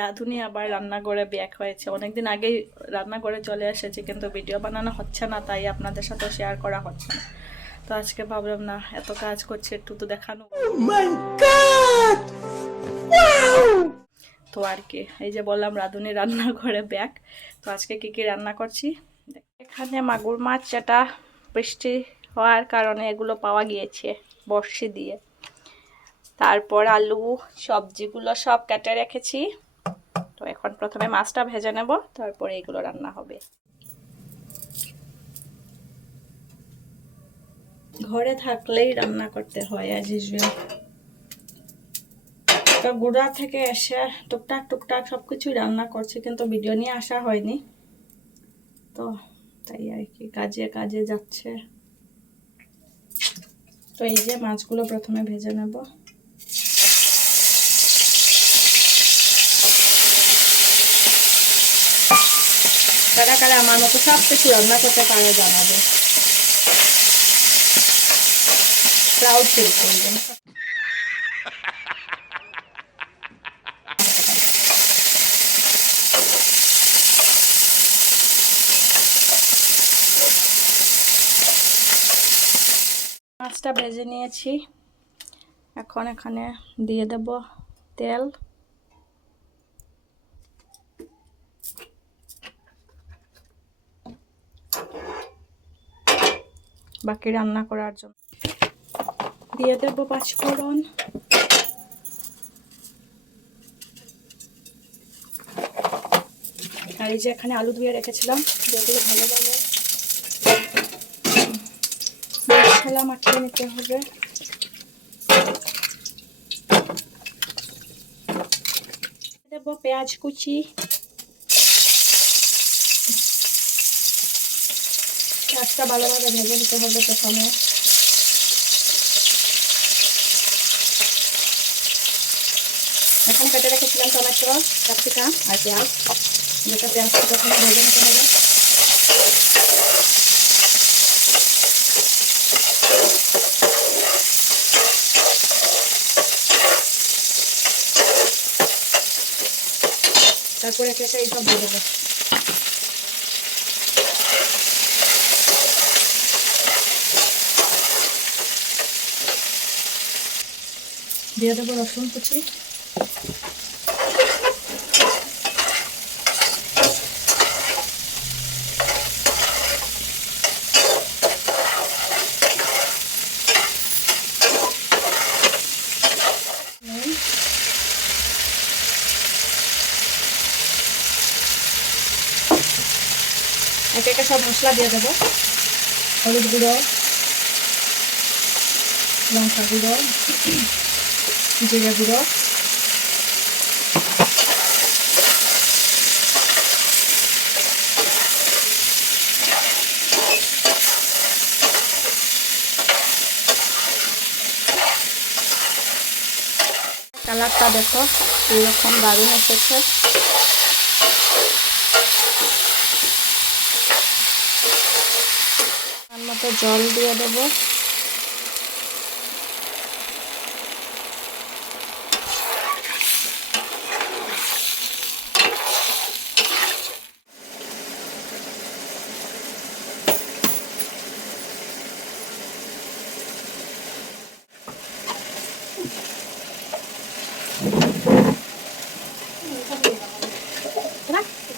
রাঁধুনি আবার রান্নাঘরে ব্যাক হয়েছে। অনেকদিন আগেই রান্নাঘরে চলে এসেছে কিন্তু ভিডিও বানানো হচ্ছে না তাই আপনাদের সাথে শেয়ার করা হচ্ছে না। তো আজকে ভাবলাম না এত কাজ করছে একটু তো দেখানো। তো আর কি এই যে বললাম রাঁধুনি রান্নাঘরে ব্যাক তো আজকে কি কি রান্না করছি? এখানে মাগুর মাছ যেটা বৃষ্টি হওয়ার কারণে এগুলো পাওয়া গিয়েছে বর্ষি দিয়ে। তারপর আলু সবজিগুলো সব কেটে রেখেছি। তো এখন প্রথমে মাছটা ভেজে নেব, তারপরে এগুলো রান্না হবে। ঘরে থাকলেই রান্না করতে হয় তো গুড়া থেকে এসে টুকটাক টুকটাক সব কিছুই রান্না করছি, কিন্তু ভিডিও নিয়ে আসা হয়নি। তো তাই আর কি, কাজে কাজে যাচ্ছে। তো এই যে মাছগুলো প্রথমে ভেজে নেব। কারা কারা আমার মতো সব কিছু রান্না করতে পারে জানাবে। প্রাউড ফিল করবেন। মাছটা ভেজে নিয়েছি। এখন এখানে দিয়ে দেব তেল। বাকি রান্না করার জন্য। দিয়ে দেব পাঁচফোড়ন। আর এই যে এখানে আলু ধুয়ে রেখেছিলাম যেগুলো ভালোভাবে মশলা মাখিয়ে নিতে হবে। দেবো পেঁয়াজ কুচি। পেঁয়াজটা ভালোভাবে ভেজে দিতে হবে প্রথমে। এখানে কেটে রেখেছিলাম টমেটো, ক্যাপসিকাম আর পেঁয়াজ। যেটা পেঁয়াজটা প্রথমে ভেজে নিতে হবে। তারপরে একে একে এইসব দিয়ে দেবো। দিয়ে দেবো রসুন কুচি। একে একে সব মশলা দিয়ে দেবো। হলুদ গুঁড়ো লঙ্কা গুঁড়ো জিরে গুঁড়ো কালারটা দেখো এইরকম দারুণ এসেছে। মতো জল দিয়ে দেবো।